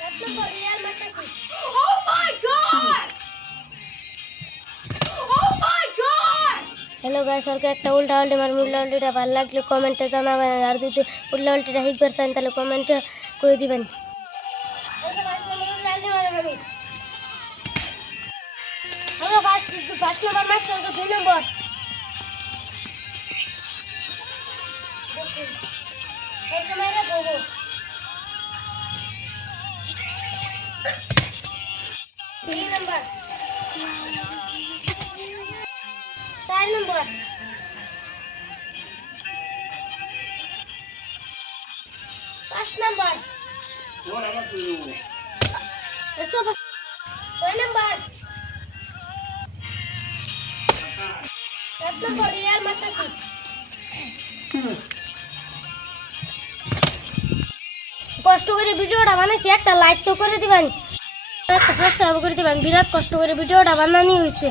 Oh my god! Oh my god! Hello guys, okay একটা উল্টা উল্টি উল্টা উল্টিটা ভালো লাগলে কমেন্টে জানাবেন, আর যদি উল্টা উল্টিটা শিখবার চান তাহলে কমেন্টে করে দিবেন। ফার্স্ট নাম্বার মাস্টার 2 নম্বর তিন নম্বর 4 নম্বর 5 নম্বর 6 নম্বর 7 নম্বর রিয়াল মাতাসি। কষ্ট করে ভিডিওটা বানাইছি, একটা লাইক তো করে দিবেন, একটা সাবস্ক্রাইব করে দিবেন। বিরাট কষ্ট করে ভিডিওটা বানানি হয়েছে।